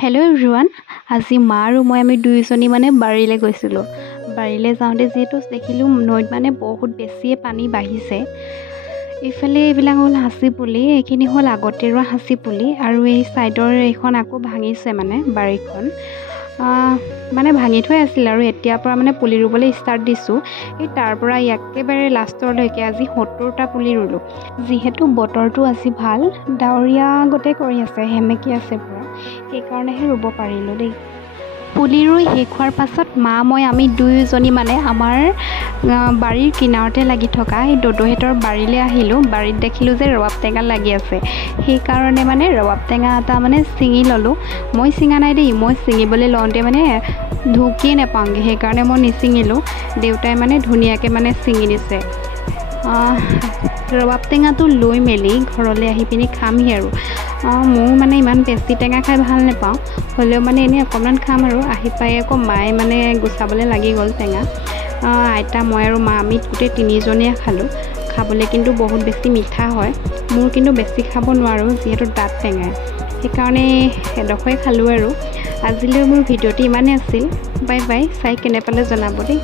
Hello' everyone, আজি মা আৰু মই আমি দুয়োজনী বাৰীলৈ গৈছিলোঁ। বাৰীলৈ যাওঁতে যিহেতু দেখিলোঁ নৈত বহুত বেছিয়ে পানী বাঢ়িছে। এইফালে এইবিলাক হ'ল হাঁচি পুলি, এইখিনি হ'ল আগতে ৰোৱা হাঁচি পুলি, আৰু এই ছাইডৰ এইখন আকৌ ভাঙিছে বাৰীখন ভাঙি থোৱাই আছিল আৰু এতিয়াৰ পৰা পুলি ৰুবলৈ ষ্টাৰ্ট দিছোঁ। এই তাৰ পৰা একেবাৰে লাষ্টলৈকে আজি 70টা পুলি ৰুলোঁ। যিহেতু বতৰটো আজি ভাল, ডাৱৰীয়া গতে কৰি আছে, সেমেকি আছে পূৰা, সেইকাৰণেহে ৰুব পাৰিলোঁ দেই। পুলি ৰুই শেষ হোৱাৰ পাছত মা মই আমি দুয়োজনী আমাৰ বাৰীৰ কিনাৰতে লাগি থকা এই দদৌহেঁতৰ বাৰীলৈ আহিলোঁ। বাৰীত দেখিলোঁ যে ৰবাব টেঙা লাগি আছে, সেইকাৰণে ৰবাব টেঙা এটা ছিঙি ল'লোঁ। মই ছিঙা নাই দেই, মই ছিঙিবলৈ লওঁতে ঢুকিয়ে নাপাওঁগৈ, সেইকাৰণে মই নিছিঙিলোঁ। দেউতাই ধুনীয়াকৈ ছিঙি দিছে। ৰবাব টেঙাটো লৈ মেলি ঘৰলৈ আহি পিনি খামহি আৰু। মোৰ ইমান বেছি টেঙা খাই ভাল নাপাওঁ, হ'লেও এনেই অকণমান খাম আৰু। আহি পাই আকৌ মায়ে গুচাবলৈ লাগি গ'ল টেঙা। আইতা, মই আৰু মা আমি গোটেই তিনিজনীয়ে খালোঁ। খাবলৈ কিন্তু বহুত বেছি মিঠা হয়, মোৰ কিন্তু বেছি খাব নোৱাৰোঁ যিহেতু দাঁত টেঙাই, সেইকাৰণে এডোখৰে খালোঁ আৰু। আজিলৈ মোৰ ভিডিঅ'টো ইমানেই আছিল। বাই বাই, চাই কেনে পালে জনাব দেই।